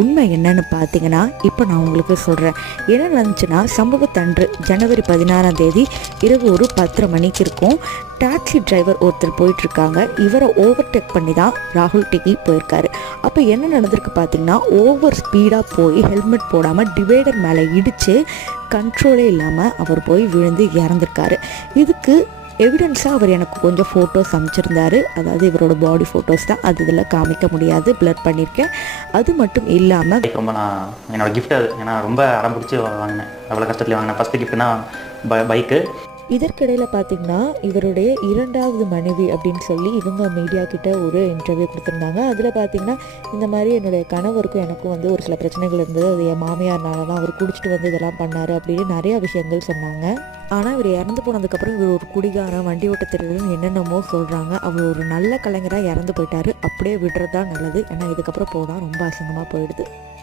உண்மை என்னன்னு பார்த்தீங்கன்னா, இப்போ நான் உங்களுக்கு சொல்கிறேன். என்ன நடந்துச்சுன்னா, சம்பவத்தன்று ஜனவரி 16ஆம் தேதி இரவு ஒரு 10:30 மணிக்கு இருக்கும். டாக்ஸி டிரைவர் ஒருத்தர் போயிட்டுருக்காங்க. இவரை ஓவர்டேக் பண்ணி தான் ராகுல் டெக்கி போயிருக்காரு. அப்போ என்ன நடந்திருக்கு பார்த்தீங்கன்னா, ஓவர் ஸ்பீடாக போய் ஹெல்மெட் போடாமல் டிவைடர் மேலே இடித்து கண்ட்ரோலே இல்லாமல் அவர் போய் விழுந்து இறந்துருக்காரு. இதுக்கு எவிடன்ஸாக அவர் எனக்கு கொஞ்சம் ஃபோட்டோஸ் அனுப்பிச்சிருந்தாரு. அதாவது இவரோட பாடி ஃபோட்டோஸ் தான், அது இதில் காமிக்க முடியாது, பிளர் பண்ணியிருக்கேன். அது மட்டும் இல்லாமல் ரொம்ப நான் என்னோட கிஃப்ட் அது, ஏன்னா ரொம்ப அடம் பிடிச்சி வாங்கினேன், அவ்வளோ கஷ்டத்தில் வாங்கினேன். ஃபஸ்ட்டு கிஃப்ட்னா பைக்கு. இதற்கிடையில் பார்த்திங்கன்னா, இவருடைய 2வது மனைவி அப்படின்னு சொல்லி இவங்க மீடியா கிட்ட ஒரு இன்டர்வியூ கொடுத்துருந்தாங்க. அதில் பார்த்திங்கன்னா, இந்த மாதிரி என்னுடைய கணவருக்கும் எனக்கும் வந்து ஒரு சில பிரச்சனைகள் இருந்தது, அது என் மாமியார்னால தான், அவர் குடிச்சிட்டு வந்து இதெல்லாம் பண்ணார் அப்படின்னு நிறையா விஷயங்கள் சொன்னாங்க. ஆனால் இவர் இறந்து போனதுக்கப்புறம் இவர் ஒரு குடிகாரன், வண்டி ஓட்ட தெரியுதுன்னு என்னென்னமோ சொல்கிறாங்க. அவர் ஒரு நல்ல கலைஞராக இறந்து போயிட்டார். அப்படியே விடுறது தான் நல்லது. ஏன்னா இதுக்கப்புறம் போனால் ரொம்ப அசிங்கமாக போயிடுது.